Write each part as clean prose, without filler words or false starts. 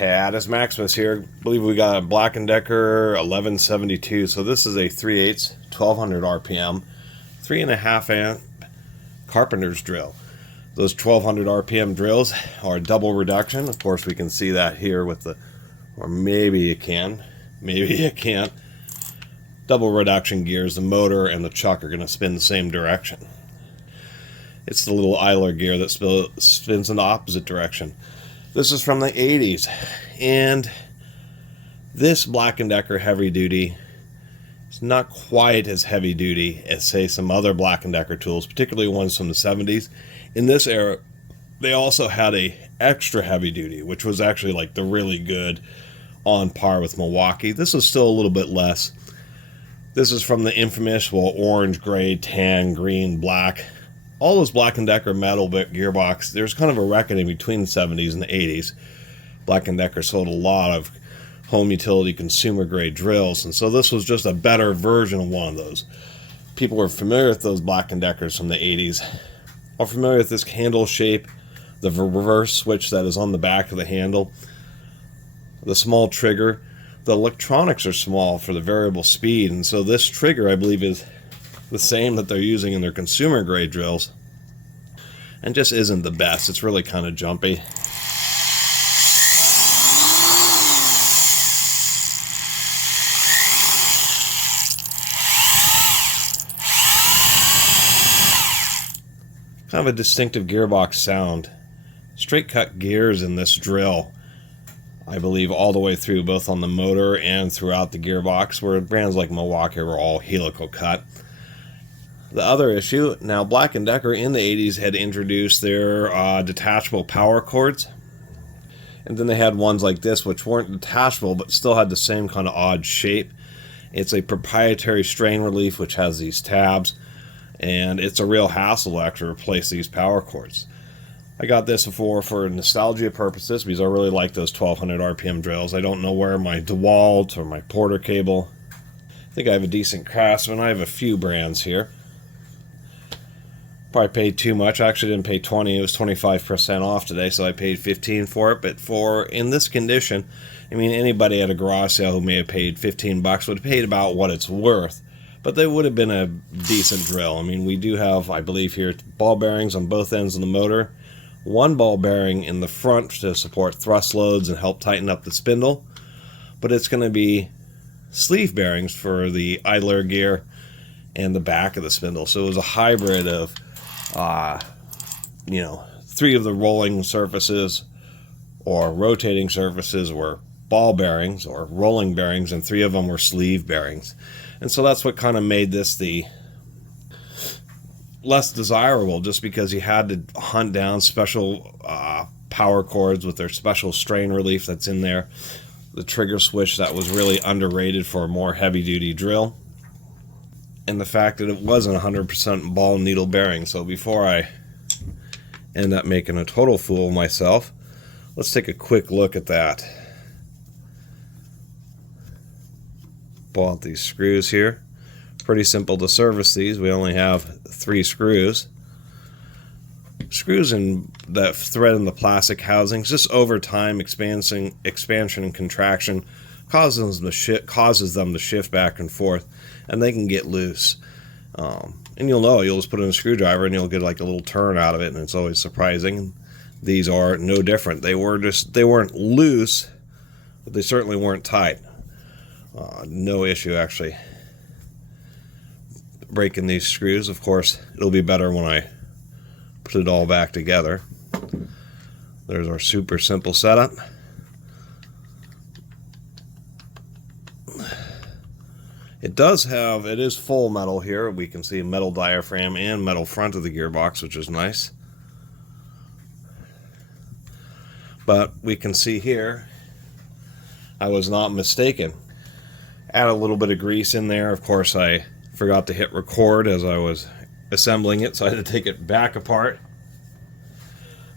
Catus, Maximus here. I believe we got a Black & Decker 1172. So this is a 3/8, 1200 RPM, 3.5 amp Carpenters drill. Those 1200 RPM drills are double reduction. Of course, we can see that here with the, or maybe you can, maybe you can't. Double reduction gears, the motor and the chuck are going to spin the same direction. It's the little idler gear that spins in the opposite direction. This is from the 80s, and this Black & Decker heavy duty is not quite as heavy duty as, say, some other Black & Decker tools, particularly ones from the 70s. In this era, they also had a extra heavy duty, which was actually like the really good, on par with Milwaukee. This is still a little bit less. This is from the infamous, well, orange, gray, tan, green, black. All those Black & Decker metal gearbox, there's kind of a reckoning between the 70s and the 80s. Black & Decker sold a lot of home utility consumer grade drills, and so this was just a better version of one of those. People were familiar with those Black & Deckers from the 80s, are familiar with this handle shape, the reverse switch that is on the back of the handle, the small trigger. The electronics are small for the variable speed, and so this trigger, I believe, is the same that they're using in their consumer grade drills, and just isn't the best. It's really kind of jumpy. Kind of a distinctive gearbox sound. Straight cut gears in this drill, I believe, all the way through, both on the motor and throughout the gearbox, where brands like Milwaukee were all helical cut. The other issue, now Black & Decker in the 80s had introduced their detachable power cords. And then they had ones like this, which weren't detachable, but still had the same kind of odd shape. It's a proprietary strain relief, which has these tabs. And it's a real hassle to actually replace these power cords. I got this before for nostalgia purposes, because I really like those 1200 RPM drills. I don't know where my DeWalt or my Porter cable. I think I have a decent Craftsman. I have a few brands here. Probably paid too much. I actually didn't pay 20. It was 25% off today, so I paid 15 for it. But for in this condition, I mean, anybody at a garage sale who may have paid 15 bucks would have paid about what it's worth. But they would have been a decent drill. I mean, we do have, I believe here, ball bearings on both ends of the motor. One ball bearing in the front to support thrust loads and help tighten up the spindle. But it's going to be sleeve bearings for the idler gear and the back of the spindle. So it was a hybrid of three of the rolling surfaces or rotating surfaces were ball bearings or rolling bearings, and three of them were sleeve bearings. And so that's what kind of made this the less desirable, just because you had to hunt down special power cords with their special strain relief that's in there. The trigger switch that was really underrated for a more heavy-duty drill. And the fact that it wasn't 100% ball and needle bearing. So before I end up making a total fool of myself, let's take a quick look at that. Pull out these screws here. Pretty simple to service these. We only have 3 screws. Screws in that thread in the plastic housings, just over time, expansion and contraction causes them to shift back and forth, and they can get loose. And you'll just put in a screwdriver and you'll get like a little turn out of it, and it's always surprising. These are no different. They weren't loose, but they certainly weren't tight. No issue actually breaking these screws. Of course, it'll be better when I put it all back together. There's our super simple setup. It is full metal here. We can see a metal diaphragm and metal front of the gearbox, which is nice. But we can see here, I was not mistaken. Add a little bit of grease in there. Of course, I forgot to hit record as I was assembling it, so I had to take it back apart.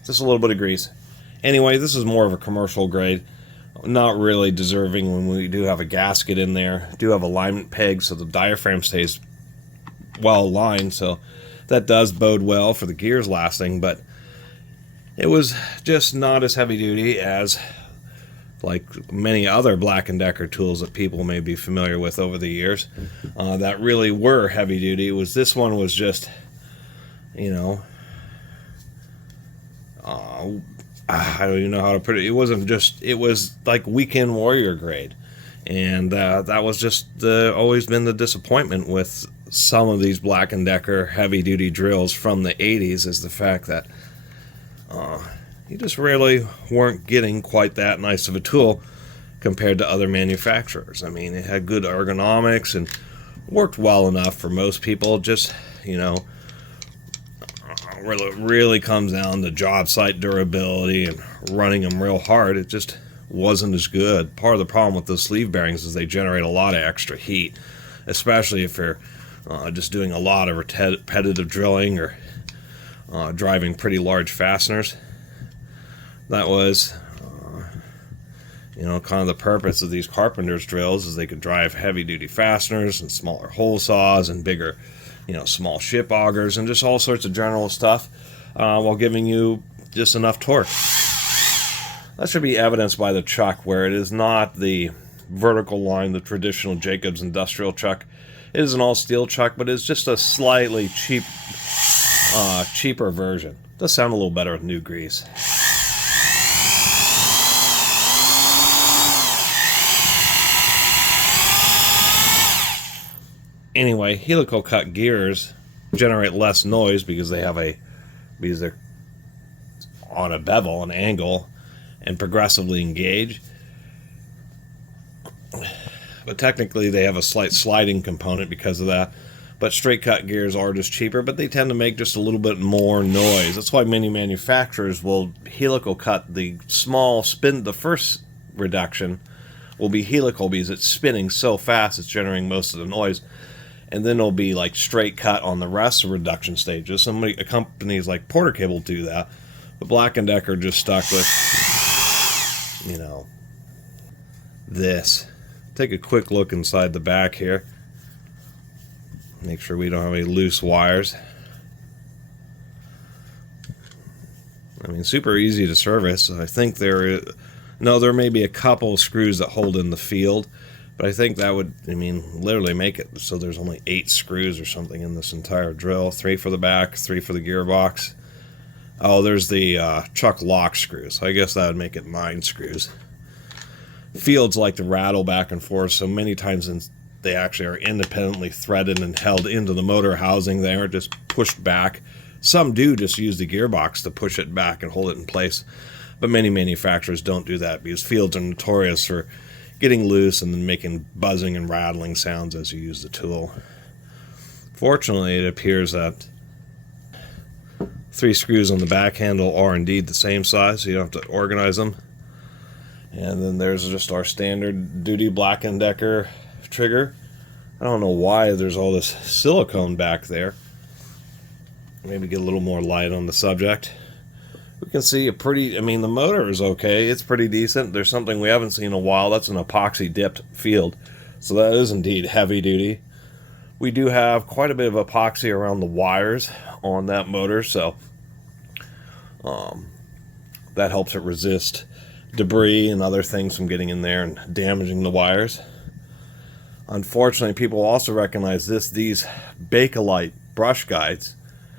Just a little bit of grease. Anyway, this is more of a commercial grade. Not really deserving when we do have a gasket in there. Do have alignment pegs so the diaphragm stays well aligned, so that does bode well for the gears lasting, but it was just not as heavy duty as like many other Black & Decker tools that people may be familiar with over the years, that really were heavy duty. This one was just, you know, I don't even know how to put it. It wasn't just, it was like weekend warrior grade. And that was just always been the disappointment with some of these Black & Decker heavy-duty drills from the 80s, is the fact that you just really weren't getting quite that nice of a tool compared to other manufacturers. I mean, it had good ergonomics and worked well enough for most people. Just, you know, really comes down to job site durability and running them real hard. It just wasn't as good. Part of the problem with those sleeve bearings is they generate a lot of extra heat, especially if you're just doing a lot of repetitive drilling or driving pretty large fasteners. That was, you know, kind of the purpose of these Carpenters drills, is they could drive heavy-duty fasteners and smaller hole saws and bigger, you know, small ship augers and just all sorts of general stuff, while giving you just enough torque. That should be evidenced by the chuck, where it is not the vertical line, the traditional Jacobs industrial chuck. It is an all-steel chuck, but it's just a slightly cheaper version. Does sound a little better with new grease. Anyway, helical cut gears generate less noise because they're on a bevel, an angle, and progressively engage. But technically they have a slight sliding component because of that. But straight cut gears are just cheaper, but they tend to make just a little bit more noise. That's why many manufacturers will helical cut the small spin. The first reduction will be helical because it's spinning so fast it's generating most of the noise. And then it'll be like straight cut on the rest of reduction stages. Some companies like Porter Cable do that, but Black & Decker just stuck with, you know, this. Take a quick look inside the back here. Make sure we don't have any loose wires. I mean, super easy to service. I think there may be a couple screws that hold in the field, but I think that would, I mean, literally make it so there's only 8 screws or something in this entire drill. 3 for the back, 3 for the gearbox. Oh, there's the chuck lock screws. I guess that would make it 9 screws. Fields like to rattle back and forth, so many times they actually are independently threaded and held into the motor housing. They aren't just pushed back. Some do just use the gearbox to push it back and hold it in place, but many manufacturers don't do that because fields are notorious for getting loose and then making buzzing and rattling sounds as you use the tool. Fortunately, it appears that 3 screws on the back handle are indeed the same size, so you don't have to organize them. And then there's just our standard duty Black & Decker trigger. I don't know why there's all this silicone back there. Maybe get a little more light on the subject. We can see a pretty, I mean, the motor is okay. It's pretty decent. There's something we haven't seen in a while. That's an epoxy dipped field. So that is indeed heavy duty. We do have quite a bit of epoxy around the wires on that motor, so that helps it resist debris and other things from getting in there and damaging the wires. Unfortunately, people also recognize these Bakelite brush guides.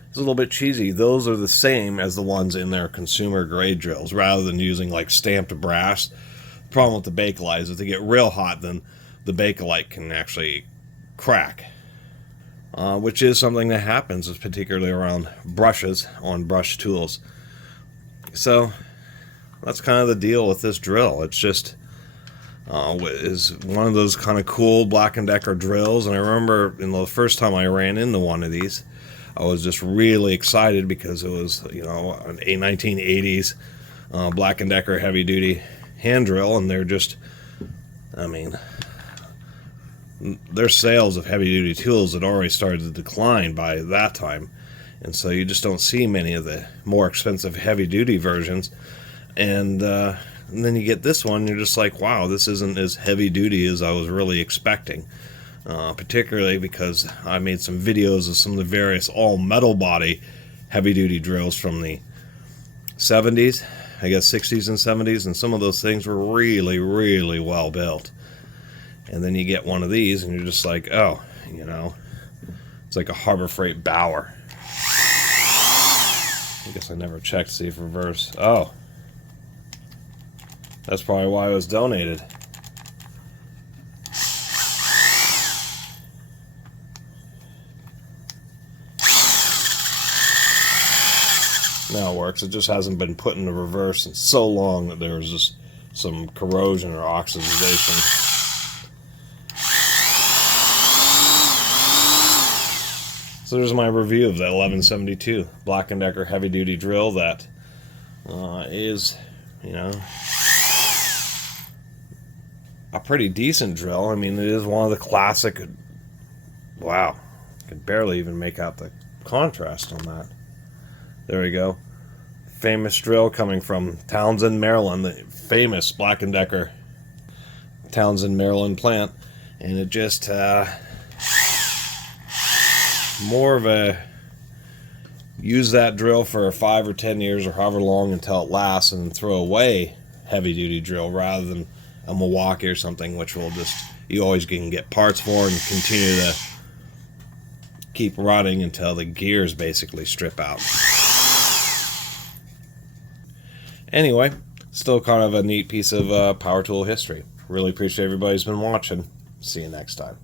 It's a little bit cheesy. Those are the same as the ones in their consumer grade drills, rather than using like stamped brass. The problem with the Bakelite is if they get real hot, then the Bakelite can actually crack, which is something that happens, particularly around brushes on brush tools. So that's kind of the deal with this drill. It's just is one of those kind of cool Black & Decker drills. And I remember the first time I ran into one of these, I was just really excited because it was, you know, a 1980s Black & Decker heavy duty hand drill, and they're just, I mean, their sales of heavy duty tools had already started to decline by that time, and so you just don't see many of the more expensive heavy duty versions. And then you get this one, you're just like, wow, this isn't as heavy duty as I was really expecting. Particularly because I made some videos of some of the various all metal body heavy duty drills from the 70s. I guess, 60s and 70s, and some of those things were really, really well built. And then you get one of these, and you're just like, oh, you know, it's like a Harbor Freight Bauer. I guess I never checked to see if reverse. Oh, that's probably why it was donated. Now it works. It just hasn't been put in the reverse in so long that there was just some corrosion or oxidization. So there's my review of the 1172 Black & Decker heavy duty drill that is, you know, a pretty decent drill. I mean, it is one of the classic. Wow, I could barely even make out the contrast on that. There we go. Famous drill coming from Townsend, Maryland, the famous Black & Decker Townsend, Maryland plant. And it just, more of a, use that drill for 5 or 10 years or however long until it lasts, and throw away heavy duty drill rather than a Milwaukee or something, which will just, you always can get parts for and continue to keep running until the gears basically strip out. Anyway, still kind of a neat piece of power tool history. Really appreciate everybody who's been watching. See you next time.